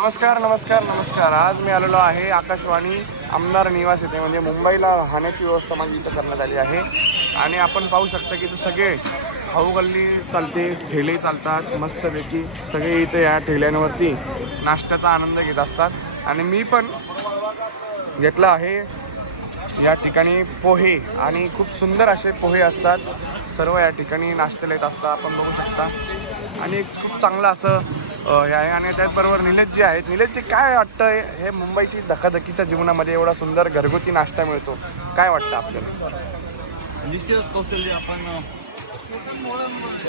नमस्कार नमस्कार नमस्कार. आज मी आलेलो आहे आकाशवाणी आमदार निवास येथे. म्हणजे मुंबईला राहण्याची व्यवस्था माझी इथं करण्यात आली आहे. आणि आपण पाहू शकता की इथं सगळे खाऊ गल्ली चालते ठेले चालतात मस्तपैकी सगळे इथे या ठेल्यांवरती नाश्त्याचा आनंद घेत असतात. आणि मी पण घेतला आहे या ठिकाणी पोहे. आणि खूप सुंदर असे पोहे असतात. सर्व या ठिकाणी नाश्त्याला येत असतात. आपण बघू शकता. आणि खूप चांगलं असं हे आहे आणि त्याचबरोबर निलेश जे आहेत निलेशजी काय वाटतं हे मुंबईची धकाधकीच्या जीवनामध्ये एवढा सुंदर घरगुती नाश्ता मिळतो? काय वाटतं आपल्याला? निश्चितच कौशल्य आपण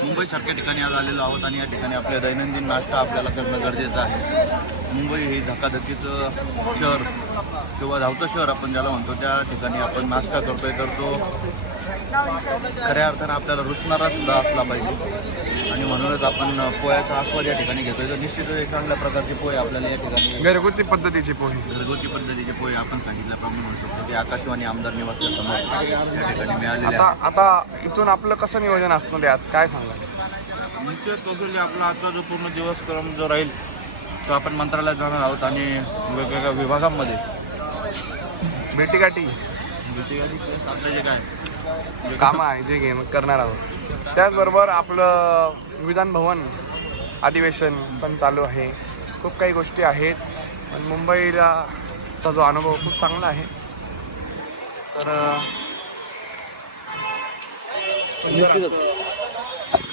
मुंबईसारख्या ठिकाणी आज आलेलो आहोत आणि या ठिकाणी आपल्या दैनंदिन नाश्ता आपल्याला करणं गरजेचं आहे. मुंबई हे धकाधकीचं शहर किंवा धावतं शहर आपण ज्याला म्हणतो त्या ठिकाणी आपण नाश्ता करतोय तर तो खऱ्या अर्थानं आपल्याला रुचणारा सुद्धा असला पाहिजे. आणि म्हणूनच आपण पोह्याचा आस्वाद या ठिकाणी घेतोय. तर निश्चितच एक चांगल्या प्रकारचे पोहे आपल्याला या ठिकाणी घरगुती पद्धतीचे पोहे. घरगुती पद्धतीचे पोहे आपण सांगितल्याप्रमाणे म्हणू शकतो की आकाशवाणी आमदार निवासच्या समोर या ठिकाणी मिळालेले आता आता इथून आपलं कसं नियोजन असणार आहे आज? काय सांगा निश्चित कौशल्य आपला आजचा जो पूर्ण दिवसक्रम जो राहील तो आपण मंत्रालयात जाणार आहोत आणि वेगवेगळ्या विभागांमध्ये. भेटीगाठी. आपलं जे काय कामं आहे जे घेणं करणार आहोत. त्याचबरोबर आपलं विधान भवन अधिवेशन पण चालू आहे. खूप काही गोष्टी आहेत. पण मुंबईला चा जो अनुभव खूप चांगला आहे. तर निश्चितच.